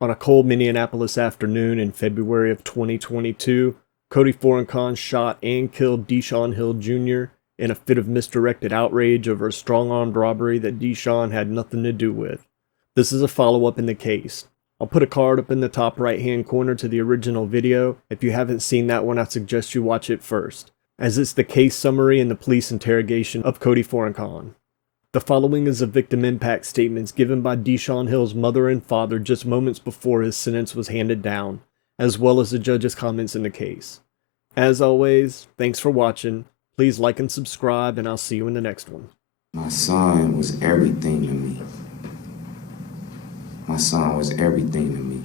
On a cold Minneapolis afternoon in February of 2022, Cody Fohrenkan shot and killed Deshaun Hill Jr. in a fit of misdirected outrage over a strong-armed robbery that Deshaun had nothing to do with. This is a follow-up in the case. I'll put a card up in the top right-hand corner to the original video. If you haven't seen that one, I suggest you watch it first, as it's the case summary and the police interrogation of Cody Fohrenkan. The following is the victim impact statements given by Deshaun Hill's mother and father just moments before his sentence was handed down, as well as the judge's comments in the case. As always, thanks for watching. Please like and subscribe, and I'll see you in the next one. My son was everything to me. My son was everything to me,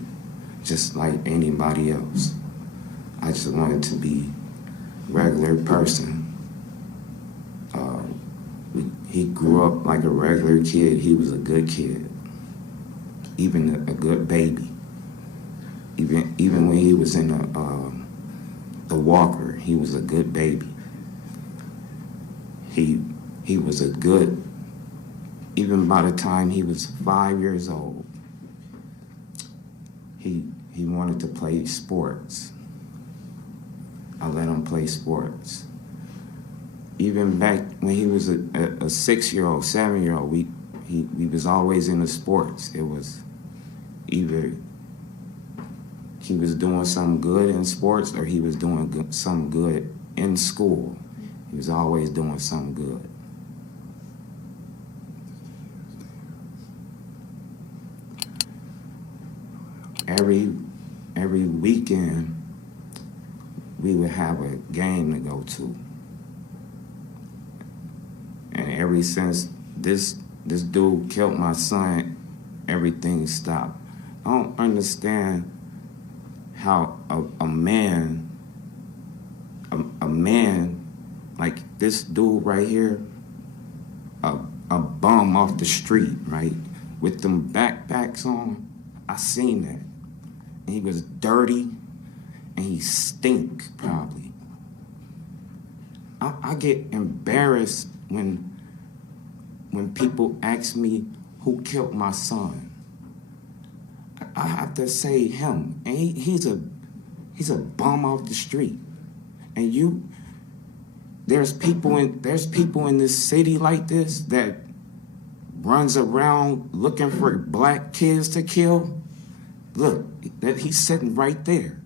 just like anybody else. I just wanted to be a regular person. He grew up like a regular kid. He was a good kid, even a good baby. Even when he was in the walker, he was a good baby. He was a good, even by the time he was 5 years old, he wanted to play sports. I let him play sports. Even back when he was a 6-year-old, 7-year-old, we was always in the sports. It was either he was doing something good in sports or he was doing something good in school. He was always doing something good. Every weekend, we would have a game to go to. And ever since this dude killed my son, everything stopped. I don't understand how a man like this dude right here, a bum off the street, right, with them backpacks on, I seen that. And he was dirty, and he stink, probably. I get embarrassed when people ask me who killed my son. I have to say him, and he's a bum off the street. And there's people in this city like this that runs around looking for black kids to kill. Look, that he's sitting right there.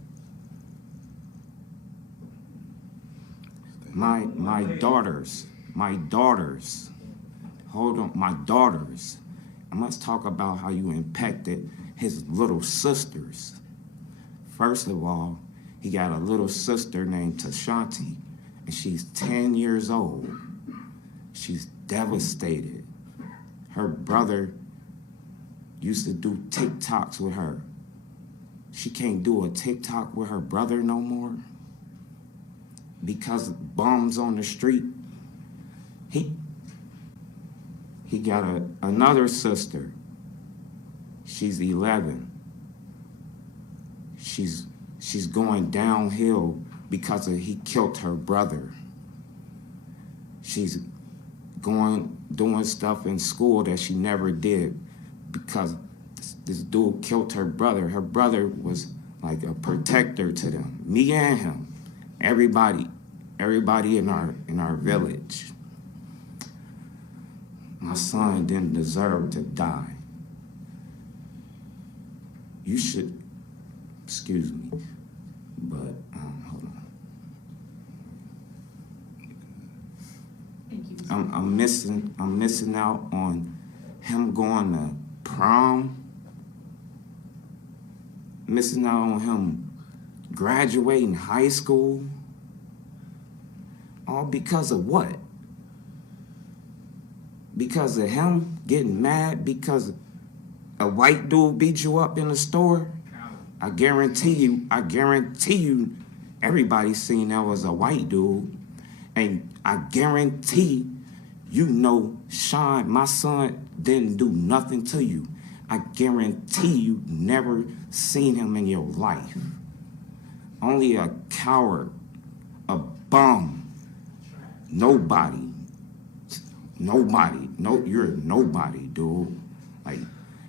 My daughters, hold on, my daughters. I must talk about how you impacted his little sisters. First of all, he got a little sister named Tashanti, and she's 10 years old. She's devastated. Her brother used to do TikToks with her. She can't do a TikTok with her brother no more because bums on the street. He got another sister. She's 11. She's going downhill because he killed her brother. She's doing stuff in school that she never did because this dude killed her brother. Her brother was like a protector to them, me and him, everybody in our village. My son didn't deserve to die. You should, excuse me, but hold on. Thank you. I'm missing out on him going to prom. Missing out on him graduating high school. All because of what? Because of him getting mad because a white dude beat you up in the store? I guarantee you, everybody seen that was a white dude. And I guarantee Sean, my son, didn't do nothing to you. I guarantee you never seen him in your life. Only a coward, a bum, nobody. No, you're a nobody, dude. Like,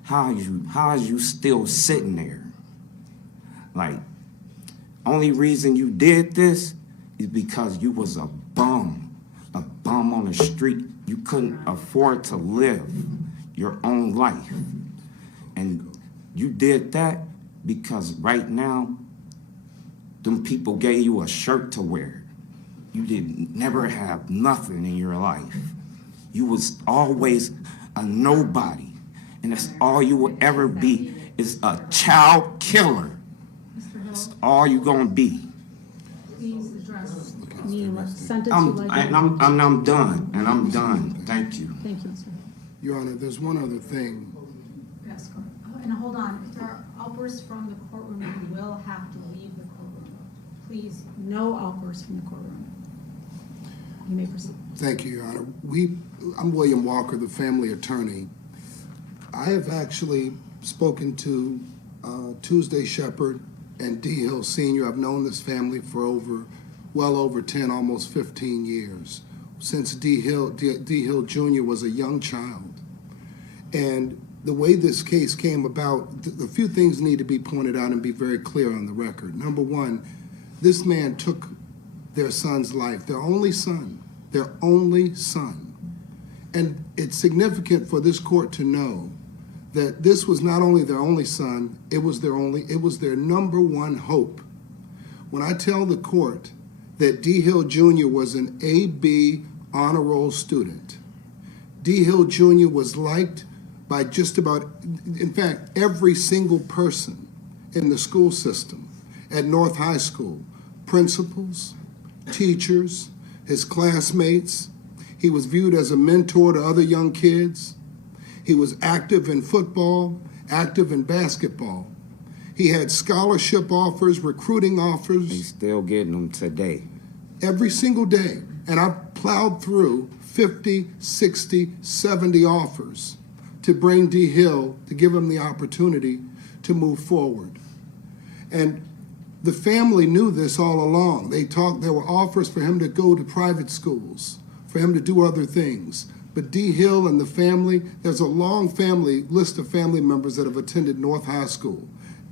how is you still sitting there? Like, only reason you did this is because you was a bum on the street. You couldn't afford to live your own life. And you did that because right now, them people gave you a shirt to wear. You didn't never have nothing in your life. You was always a nobody. And that's all you will ever be, is a child killer. That's all you gonna be. Please address me in what sentence I'm you'd like to... done, and I'm done. Thank you. Thank you, Mr. Hill. Your Honor, there's one other thing. Yes, go ahead. And hold on, if there are outbursts from the courtroom, you will have to leave the courtroom. Please, no outbursts from the courtroom. You may proceed. Thank you, Your Honor. I'm William Walker, the family attorney. I have actually spoken to Tuesday Shepherd and D. Hill Sr. I've known this family for well over 10, almost 15 years, since D. Hill Jr. was a young child. And the way this case came about, a few things need to be pointed out and be very clear on the record. Number one, this man took their son's life, their only son. And it's significant for this court to know that this was not only their only son, it was their number one hope. When I tell the court that D. Hill Jr. was an A.B. honor roll student, D. Hill Jr. was liked by just about, in fact, every single person in the school system at North High School, principals, teachers, his classmates. He was viewed as a mentor to other young kids. He was active in football, active in basketball. He had scholarship offers, recruiting offers. He's still getting them today. Every single day. And I plowed through 50, 60, 70 offers to bring D. Hill, to give him the opportunity to move forward. And the family knew this all along. There were offers for him to go to private schools, for him to do other things. But D. Hill and the family, there's a long list of family members that have attended North High School.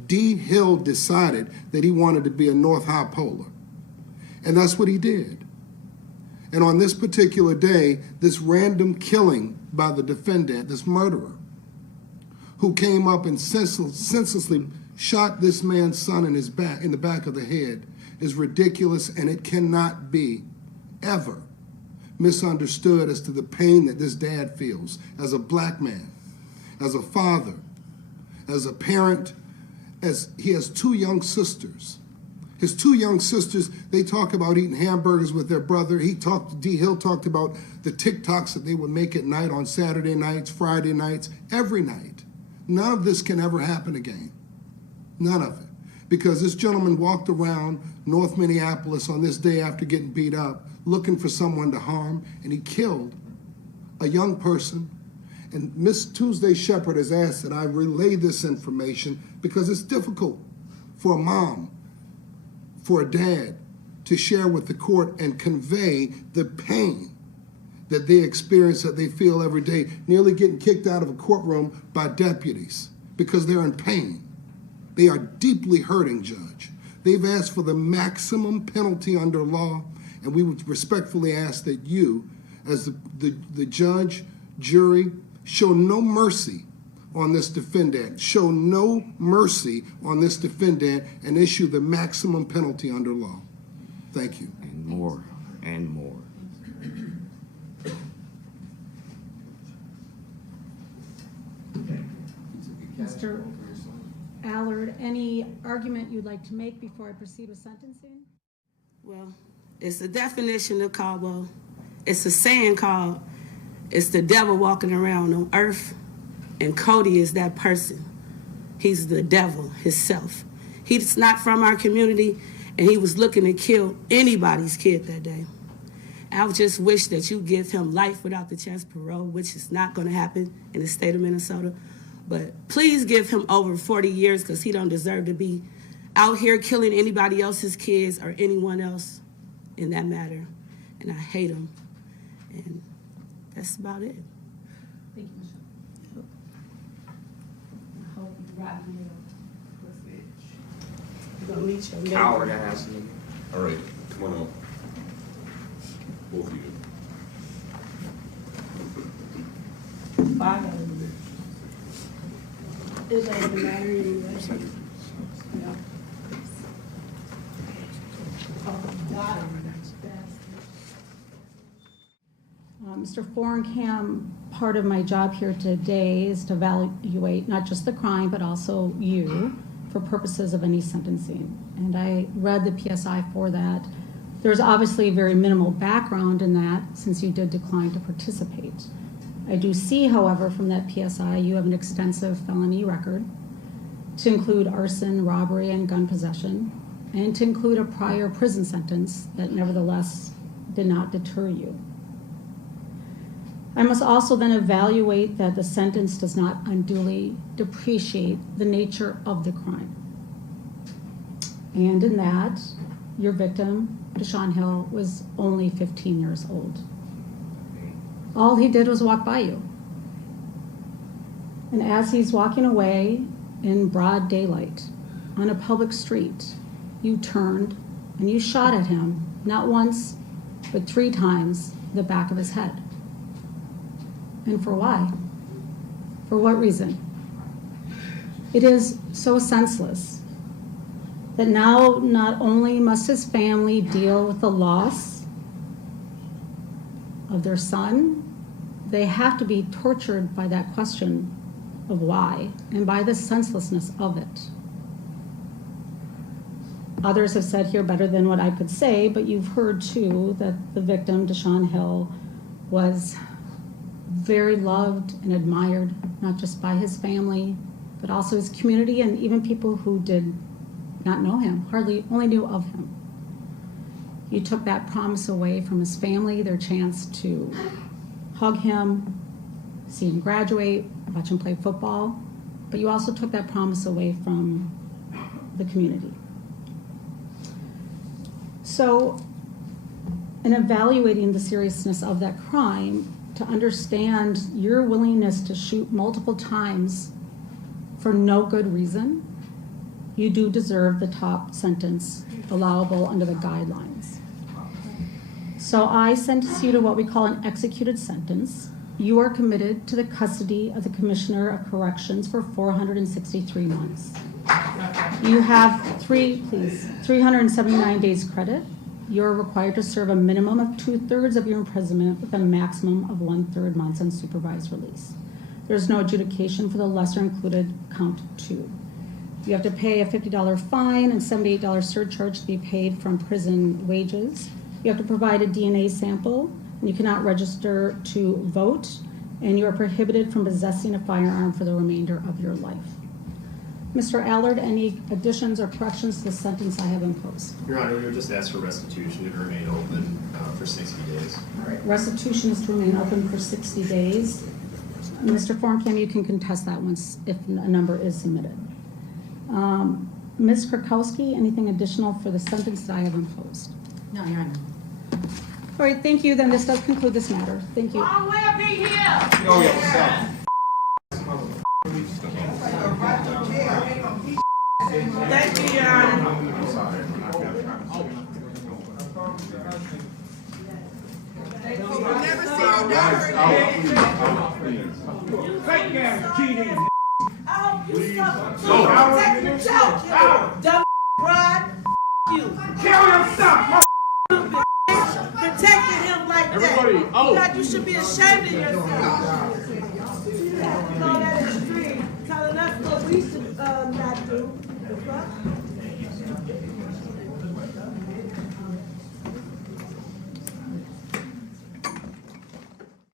D. Hill decided that he wanted to be a North High Polar. And that's what he did. And on this particular day, this random killing by the defendant, this murderer, who came up and senselessly shot this man's son in the back of the head, is ridiculous, and it cannot be ever misunderstood as to the pain that this dad feels as a black man, as a father, as a parent, as he has two young sisters. His two young sisters, they talk about eating hamburgers with their brother. D. Hill talked about the TikToks that they would make at night on Saturday nights, Friday nights, every night. None of this can ever happen again. None of it. Because this gentleman walked around North Minneapolis on this day after getting beat up, looking for someone to harm, and he killed a young person. And Miss Tuesday Shepherd has asked that I relay this information because it's difficult for a mom, for a dad, to share with the court and convey the pain that they experience, that they feel every day, nearly getting kicked out of a courtroom by deputies because they're in pain. They are deeply hurting, Judge. They've asked for the maximum penalty under law, and we would respectfully ask that you, as the judge, jury, show no mercy on this defendant. Show no mercy on this defendant and issue the maximum penalty under law. Thank you. And more, and more. Mr. Allard, any argument you'd like to make before I proceed with sentencing? Well, it's the definition of Caldwell. It's a saying called, it's the devil walking around on earth, and Cody is that person. He's the devil himself. He's not from our community, and he was looking to kill anybody's kid that day. I would just wish that you give him life without the chance of parole, which is not going to happen in the state of Minnesota. But please give him over 40 years because he don't deserve to be out here killing anybody else's kids or anyone else in that matter. And I hate him. And that's about it. Thank you, Michelle. You're gonna meet your neighbor. Coward ass nigga. All right, come on up. Both of you. Why I gotta do it? It doesn't matter anyway. Yeah. Oh, God. Mr. Fohrenkam, part of my job here today is to evaluate not just the crime, but also you for purposes of any sentencing. And I read the PSI for that. There's obviously very minimal background in that since you did decline to participate. I do see, however, from that PSI, you have an extensive felony record to include arson, robbery, and gun possession, and to include a prior prison sentence that nevertheless did not deter you. I must also then evaluate that the sentence does not unduly depreciate the nature of the crime. And in that, your victim, Deshaun Hill, was only 15 years old. All he did was walk by you. And as he's walking away in broad daylight on a public street, you turned and you shot at him, not once, but 3 times, the back of his head. And for why? For what reason? It is so senseless that now not only must his family deal with the loss of their son, they have to be tortured by that question of why and by the senselessness of it. Others have said here better than what I could say, but you've heard too that the victim, Deshaun Hill, was very loved and admired, not just by his family, but also his community and even people who did not know him, hardly only knew of him. You took that promise away from his family, their chance to hug him, see him graduate, watch him play football, but you also took that promise away from the community. So, in evaluating the seriousness of that crime, to understand your willingness to shoot multiple times for no good reason, you do deserve the top sentence allowable under the guidelines. So I sentence you to what we call an executed sentence. You are committed to the custody of the Commissioner of Corrections for 463 months. You have 379 days credit. You're required to serve a minimum of 2/3 of your imprisonment with a maximum of 1/3 months on supervised release. There's no adjudication for the lesser included count 2. You have to pay a $50 fine and $78 surcharge to be paid from prison wages. You have to provide a DNA sample, and you cannot register to vote, and you are prohibited from possessing a firearm for the remainder of your life. Mr. Allard, any additions or corrections to the sentence I have imposed? Your Honor, we would just ask for restitution to remain open for 60 days. All right, restitution is to remain open for 60 days. Mr. Fohrenkam, you can contest that once if a number is submitted. Ms. Krakowski, anything additional for the sentence that I have imposed? No, Your Honor. All right, thank you. Then this does conclude this matter. Thank you. Oh, yeah, what's up? Thank you, Your Honor. Never see your daughter again. Take care, cheating. I hope you suffer too. Protect your child, dumb broad. You. Kill yourself. Protecting him like that. God, you should be ashamed of yourself. You have to go that extreme, telling us what we should